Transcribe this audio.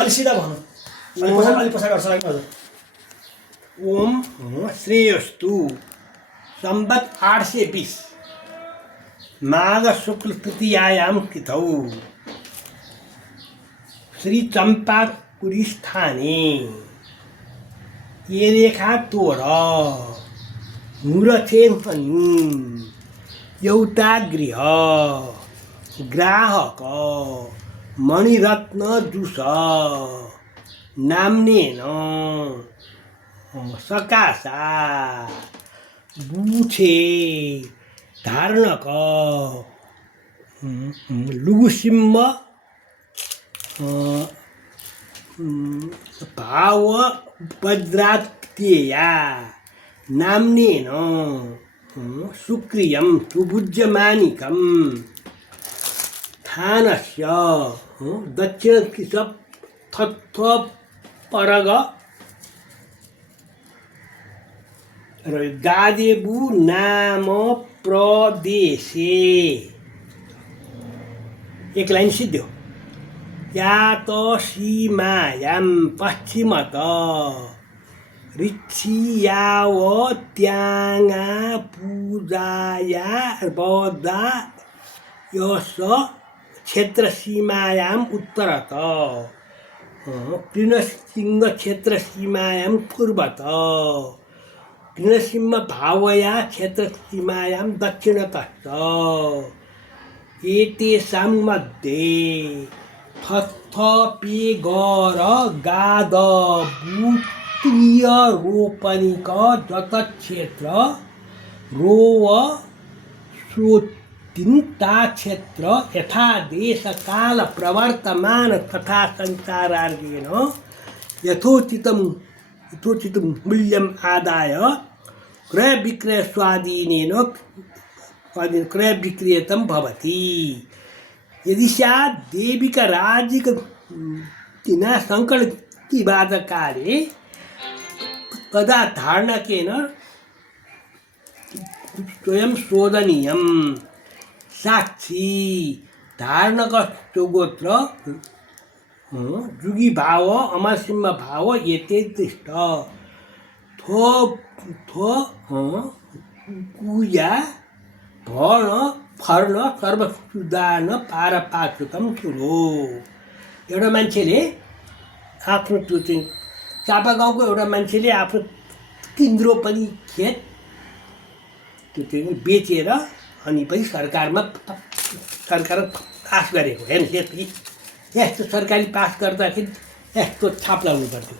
अलि सिधा भन्नु अलि पछाडि गर्छ लागि हजुर ओम श्रेयस्तु संवत 820 माघ शुक्ल तृतीयायाम तिथौ श्री चम्पापुरी स्थाने ये रेखा तोर मुरथे मनु एउटा गृह ग्राहक मणिरत्न जुस नाम्नेन सकाशा बुछे धारणक लुगुसिम्म भाव वज्रात्यया नाम्नेन सुक्रियं सुभुज्यमानिकं थानस्य दक्षिणदिश थत्थपरग गादेबु नाम प्रदेशे एक लाइन सिद्ध्यो यात सीमायां पश्चिमत ऋक्षियावत्याङा पूजाया बदा यस क्षेत्र सीमायां उत्तरत कृणसिंह क्षेत्र सीमायां पूर्वत कृणसिंह भावया क्षेत्र सीमायां दक्षिणतश्च एतेषां मध्ये थत्थपेगर गादबुत्रियरोपनिक जतक्षेत्र रोव श्रोतिं ता क्षेत्र यथा देशकाल प्रवर्तमान तथा संसारार्गेण यथोचितं मूल्यम् आदाय क्रय विक्रय स्वाधीनेन क्रय विक्रियतं भवति यदि सा देविका राजिक तिना संकल्पवादकाले तदा धारणकेन स्वयं शोधनीयं साक्षी धारणक चौगोत्र जुगी भाव अमरसिंह भाव येते दृष्ट कुया भर्ण फर्ण सर्वसुदान पारपाचुकम सुरो एउटा मान्छेले आफ्नो त्यो चाहिँ चापागाउँको एउटा मान्छेले आफ्नो 3 रोपनी खेत त्यो चाहिँ बेचेर अनि पनि सरकार पास गरेको हेर्नुहोस् यस्तो सरकारी पास गर्दाखेरि यस्तो छाप लाउनु पर्थ्यो